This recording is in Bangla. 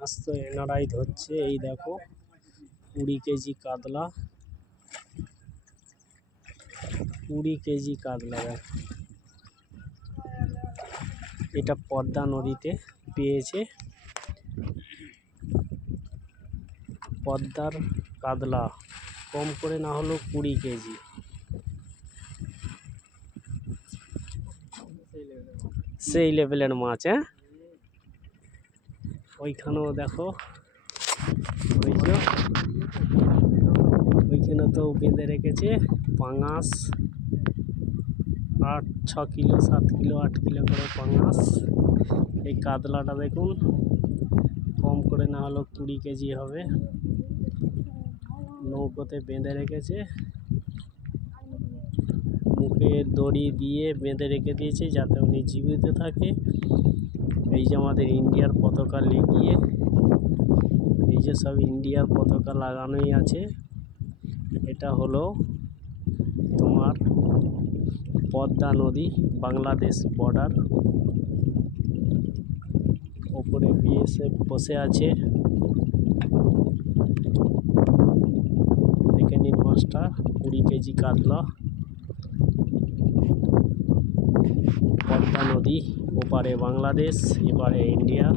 মাছ তো এনারাই ধরছে। এই দেখো 20 কেজি কাতলা, 20 কেজি কাতলা। দেখো এটা পদ্মা নদীতে পেয়েছে, পদ্মার কাতলা, কম করে না হলেও 20 কেজি। সেই লেভেলের মাছ। হ্যাঁ, ওইখানেও দেখো, ওইখানে তো বেঁধে রেখেছে পাঙাশ, 6 কিলো 7 কিলো 8 কিলো করে পাঙাশ। এই কাতলাটা দেখুন, কম করে না হলেও 20 কেজি হবে। নৌকোতে বেঁধে রেখেছে, মুখে দড়ি দিয়ে বেঁধে রেখে দিয়েছে যাতে উনি জীবিত থাকে। এই যে আমাদের ইন্ডিয়ার পতাকা লেগিয়ে, এই যে সব ইন্ডিয়ার পতাকা লাগানোই আছে। এটা হলো তোমার পদ্মা নদী, বাংলাদেশ বর্ডার। ওপরে বিএসএফ বসে আছে। দেখে নিন মাছটা, 20 কেজি কাতলা। পদ্মা নদী, ওপারে বাংলাদেশ, এপারে ইন্ডিয়া।